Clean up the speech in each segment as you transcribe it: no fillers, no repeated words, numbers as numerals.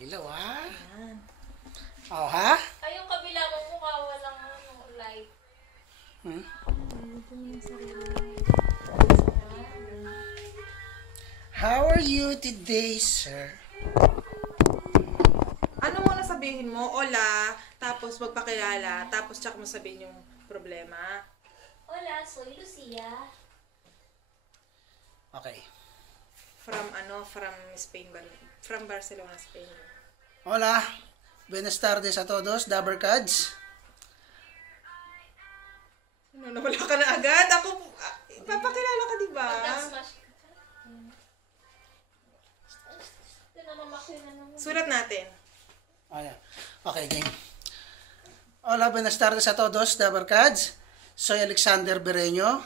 ilaw, ha? Ayan. Oh, ha? Ay, yung kabila mo mukha walang light. Hmm? How are you today, sir? Ano muna sabihin mo? Hola, tapos magpakilala, tapos tsaka mo sabihin yung problema. Hola, soy Lucia. Okay. From Spain ba? From Barcelona, Spain. Hola. Buenas tardes a todos, Dabbercads. Ano, nawala ka na agad? Ako, papakilala ka, diba? Pag-smash ka. Ito na mamakil na naman. Sulat natin. Ayan. Okay, game. Hola, buenas tardes a todos, Dabbercads. Soy Alexander Bereño.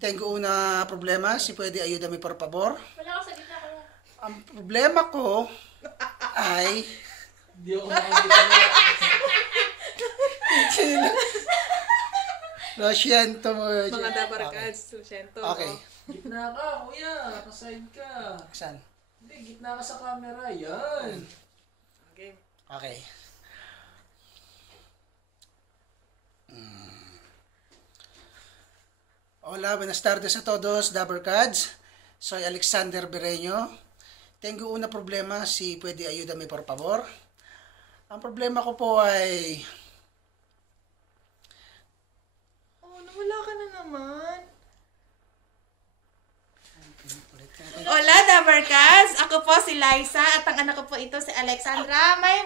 Tengo una problema, si puede ayúdame por favor. Wala ka sa gitna ka. Ang problema ko ay... Hindi ako makakita mo. Lo siento mo. Mga Dabbercads, susyento. Okay. Gitna ka, kuya. Nakaside ka. Saan? Hindi, gitna ka sa camera. Yan. Okay. Okay. Hola, buenas tardes a todos, Dabbercads. Soy Alexander Bereño. Tengo una problema, si puede ayúdame por favor. Ang problema ko po ay... Oh, nawala ka na naman. Hola, Dabbercads! Ako po si Liza at ang anak ko po ito si Alexandra. May